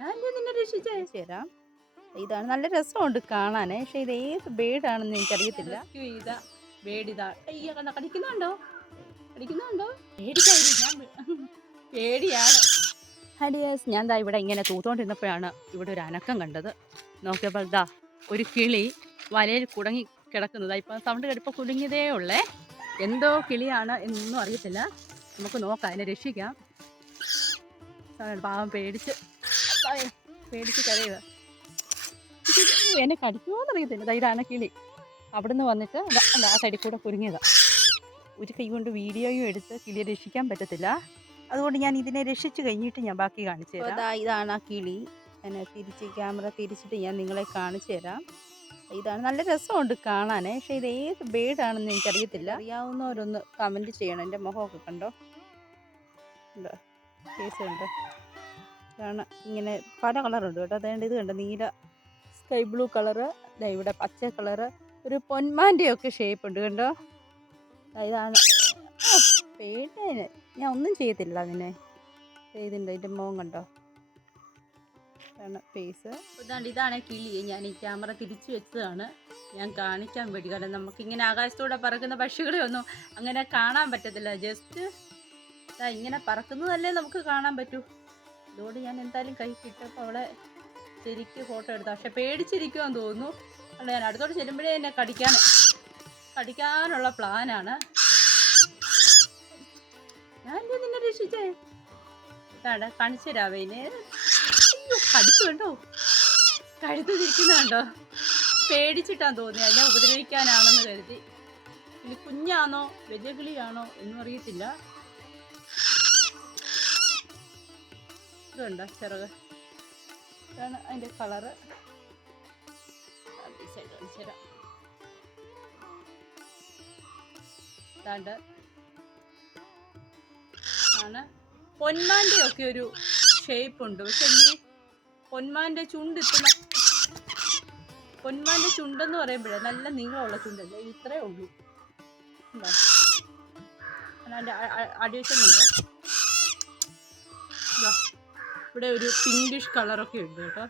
ഞാൻ നിന്നെ രക്ഷിച്ചേ തരാം. ഇതാണ് നല്ല രസമുണ്ട് കാണാനേ, പക്ഷെ ഇത് ഏത് ബേഡാണെന്ന് എനിക്കറിയത്തില്ല. റെസ്ക്യൂ ചെയ്ത ബേഡിതാ. അയ്യോ കണ്ടോ, കടിക്കുന്നുണ്ടോ? കടിക്കുന്നുണ്ടോ? പേടിയാണ്. ഹഡിയേഴ്സ്, ഞാൻ ദാ ഇവിടെ ഇങ്ങനെ തൂത്തോണ്ടിരുന്നപ്പോഴാണ് ഇവിടെ ഒരു അനക്കം കണ്ടത്. നോക്കിയപ്പോൾ ദാ ഒരു കിളി വലയിൽ കുടുങ്ങി കിടക്കുന്നത്. ഇപ്പം സൗണ്ട് കേട്ടപ്പോൾ കുടുങ്ങിയതേ ഉള്ളേ. എന്തോ കിളിയാണ് എന്നൊന്നും അറിയത്തില്ല. നമുക്ക് നോക്കാം, അതിനെ രക്ഷിക്കാം. പാവം പേടിച്ച് കരയുക. എന്നെ കടിക്കുമോന്ന് അറിയത്തില്ല. ഇതാണ് കിളി. അവിടുന്ന് വന്നിട്ട് അല്ല ആ സൈഡിൽ കൂടെ കുരുങ്ങിയതാ. ഒരു കൈ കൊണ്ട് വീഡിയോയും എടുത്ത് കിളിയെ രക്ഷിക്കാൻ പറ്റത്തില്ല. അതുകൊണ്ട് ഞാൻ ഇതിനെ രക്ഷിച്ച് കഴിഞ്ഞിട്ട് ഞാൻ ബാക്കി കാണിച്ചു തരാം. ഇതാണ് ആ കിളി. ഞാൻ ക്യാമറ തിരിച്ചിട്ട് ഞാൻ നിങ്ങളെ കാണിച്ചു തരാം. ഇതാണ് നല്ല രസമുണ്ട് കാണാനേ, പക്ഷെ ഇത് ഏത് ബേഡാണെന്ന് എനിക്കറിയത്തില്ല. അറിയാവുന്നവരൊന്ന് കമൻറ്റ് ചെയ്യണം. എൻ്റെ മുഖമൊക്കെ കണ്ടോ, ഉണ്ടോ, കേസ് കണ്ടോ? കാരണം ഇങ്ങനെ പല കളറുണ്ട് കേട്ടോ. അതേണ്ട ഇത് കണ്ടോ, നീല സ്കൈ ബ്ലൂ കളറ്, ഇവിടെ പച്ച കളറ്, ഒരു പൊന്മാൻ്റെയൊക്കെ ഷേപ്പ് ഉണ്ട് കണ്ടോ. ഇതാണ് പേടിന്, ഞാൻ ഒന്നും ചെയ്യത്തില്ല അതിനെ. ഇതിൻ്റെ മോൻ കണ്ടോ, ഫേസ്. ഇതാണ് കിളി. ഞാൻ ഈ ക്യാമറ തിരിച്ചു വെച്ചതാണ് ഞാൻ കാണിക്കാൻ വേണ്ടി. കാരണം നമുക്കിങ്ങനെ ആകാശത്തൂടെ പറക്കുന്ന പക്ഷികളെ ഒന്നും അങ്ങനെ കാണാൻ പറ്റത്തില്ല. ജസ്റ്റ് ഇങ്ങനെ പറക്കുന്നതല്ലേ നമുക്ക് കാണാൻ പറ്റൂ. അതുകൊണ്ട് ഞാൻ എന്തായാലും കൈ കിട്ടപ്പോൾ അവളെ ശരിക്കും ഫോട്ടോ എടുത്താൽ. പക്ഷെ പേടിച്ചിരിക്കുമെന്ന് തോന്നുന്നു. അല്ല, ഞാൻ അടുത്തോട്ട് ചെല്ലുമ്പോഴേ എന്നെ കടിക്കാനുള്ള പ്ലാനാണ്. ഞാൻ നിന്നെ രക്ഷിച്ചേ. ഇതാണ് കാണിച്ചു തരാവേനെ. കടിച്ചു കണ്ടോ, കഴുത്ത് തിരിക്കുന്നുണ്ടോ? പേടിച്ചിട്ടാന്ന് തോന്നി, അതിനെ ഉപദ്രവിക്കാനാണെന്ന് കരുതി. ഇനി കുഞ്ഞാണോ വലിയ കിളിയാണോ ഒന്നും അറിയത്തില്ല. ഇതുണ്ടോ ചിറക്, ഇതാണ് അതിൻ്റെ കളറ്. ഇതാണ്ട് ആണ്. പൊന്മാൻ്റെ ഒക്കെ ഒരു ഷേപ്പ് ഉണ്ട്. പക്ഷെ ഈ പൊന്മാൻ്റെ ചുണ്ടെന്ന് പറയുമ്പോഴേ നല്ല നീളമുള്ള ചുണ്ടല്ലേ, ഇത്രേ ഉള്ളൂ. അതിൻ്റെ അടിവശമുണ്ട്. ഇവിടെ ഒരു പിങ്കിഷ് കളറൊക്കെ ഉണ്ട് കേട്ടോ.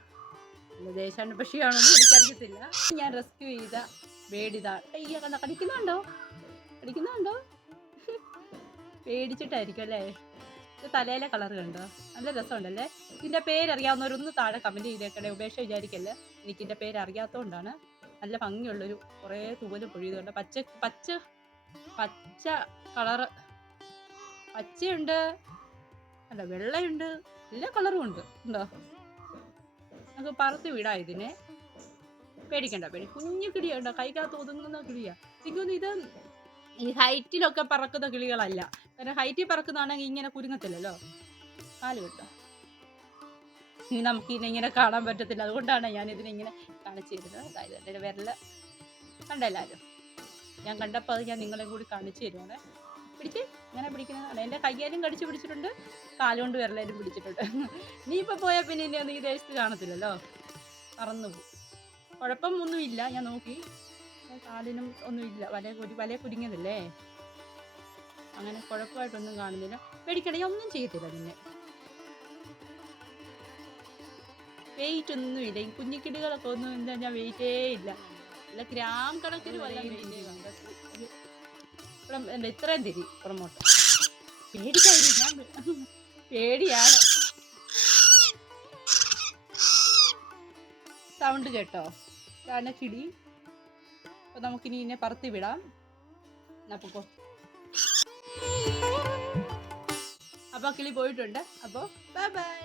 ദേശാണ്ട് പക്ഷിയാണെന്ന് എനിക്കറിയത്തില്ല. ഞാൻ റെസ്ക്യൂ ചെയ്ത ബേഡിതാ. അയ്യോ കണ്ട, കടിക്കുന്നുണ്ടോ? പേടിച്ചിട്ടായിരിക്കും അല്ലേ. ഇത് തലയിലെ കളർ കണ്ടോ, നല്ല രസമുണ്ടല്ലേ. ഇതിൻ്റെ പേരറിയാവുന്നവരൊന്ന് താഴെ കമൻറ്റ് ചെയ്തേക്കണേ. ഉപേക്ഷ വിചാരിക്കല്ലേ, എനിക്കിൻ്റെ പേരറിയാത്തതുകൊണ്ടാണ്. നല്ല ഭംഗിയുള്ളൊരു കുറേ തൂവല് പൊഴിയുന്നുണ്ട്. പച്ച കളറ്, പച്ചയുണ്ട്, അല്ല വെള്ളയുണ്ട്, എല്ലാ കളറും ഉണ്ട്. ഉണ്ടോ? നമുക്ക് പറത്ത് വിടാം ഇതിനെ. പേടിക്കണ്ട, കുഞ്ഞു കിളിയുണ്ടോ, കൈക്കകത്ത് ഒതുങ്ങുന്ന കിളിയാ. എനിക്കൊന്നും ഇത് ഈ ഹൈറ്റിലൊക്കെ പറക്കുന്ന കിളികളല്ല. കാരണം ഹൈറ്റിൽ പറക്കുന്നതാണെങ്കിൽ ഇങ്ങനെ കുരുങ്ങത്തില്ലല്ലോ. കാല് വിട്ടോ, ഇനി നമുക്ക് ഇതിനെ കാണാൻ പറ്റത്തില്ല. അതുകൊണ്ടാണ് ഞാൻ ഇതിനെ കാണിച്ചു തരുന്നത്. അതായത് എൻ്റെ വിരല് കണ്ടെല്ലാവരും. ഞാൻ കണ്ടപ്പോൾ അത് ഞാൻ നിങ്ങളെ കൂടി കാണിച്ചു തരുവാണ്. ഇങ്ങനെ പിടിക്കുന്നതാണ്. എൻ്റെ കയ്യാലും കടിച്ചു പിടിച്ചിട്ടുണ്ട്, കാലുകൊണ്ട് വിരലേലും പിടിച്ചിട്ടുണ്ട്. നീ ഇപ്പോൾ പോയാൽ പിന്നെ ഇനി ഒന്നും ഈ ദേശത്ത് കാണത്തില്ലല്ലോ, പറന്നു പോകും. കുഴപ്പമൊന്നുമില്ല, ഞാൻ നോക്കി, കാലിനും ഒന്നുമില്ല. വല കുരുങ്ങിയതല്ലേ, അങ്ങനെ കുഴപ്പമായിട്ടൊന്നും കാണുന്നില്ല. പേടിക്കണേ, ഒന്നും ചെയ്യത്തില്ല. പിന്നെ വെയിറ്റ് ഒന്നുമില്ല. ഈ കുഞ്ഞിക്കിടികളൊക്കെ ഒന്നും എന്താ ഞാൻ വെയിറ്റേ ഇല്ല. അല്ല ഗ്രാം കണക്കിന് എന്താ ഇത്രയും തിരി പുറമോട്ട്. പേടിയാണ്. സൗണ്ട് കേട്ടോ, ഇതാണ് കിളി. അപ്പോൾ നമുക്കിനി ഇതിനെ പറത്തി വിടാം. അപ്പോൾ കിളി പോയിട്ടുണ്ട്. അപ്പോൾ ബൈ ബൈ.